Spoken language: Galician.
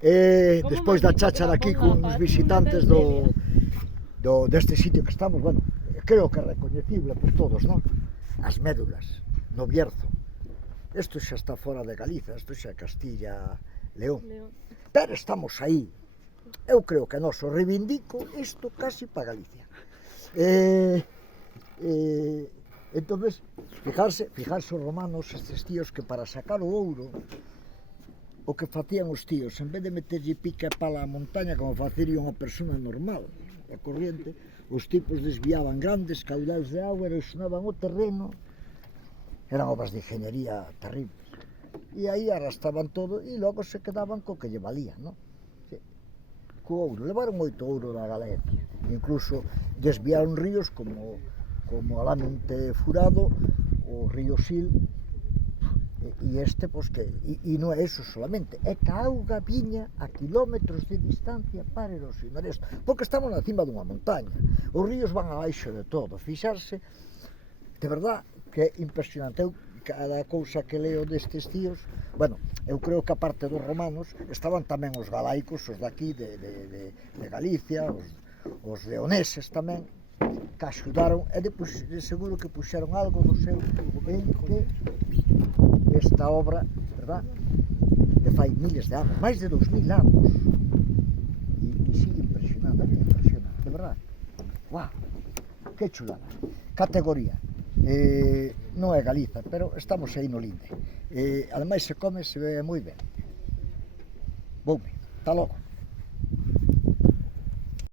Despois da cháchara aquí con os visitantes deste sitio que estamos, bueno, creo que é recoñecible por todos, non? As médulas, no Bierzo. Isto xa está fora de Galiza, isto xa é Castilla, León. Pero estamos aí. Eu creo que nos reivindico isto casi para Galicia. Entonces, fijarse os romanos, estes tíos que para sacar o ouro, o que facían os tíos, en vez de meterlle pica e pala á montaña como facería unha persona normal e corriente, os tipos desviaban grandes caudais de auga, erosionaban o terreno, eran obras de ingeniería terribles, e aí arrastraban todo e logo se quedaban co que lle valía, non? Sí. Co ouro, levaron moito ouro da Galicia, incluso desviaron ríos como Alamente Furado, o río Sil, e este, pois que, e non é eso solamente, é que a auga viña a kilómetros de distancia para erosionar isto, porque estamos na cima dunha montaña, os ríos van abaixo de todo, fixarse, de verdad, que é impresionante. Eu, cada cousa que leo destes tíos, bueno, eu creo que a parte dos romanos, estaban tamén os galaicos, os daqui de Galicia, os leoneses tamén, que axudaron, e depois seguro que puxeron algo do seu en que esta obra, verdad, de fai miles de anos, máis de 2000 anos, e sigue impresionante, de verdad. Guau, que chulada. Categoría, non é Galiza, pero estamos aí no linde. Ademais se come, se bebe moi ben. Voume, ata logo.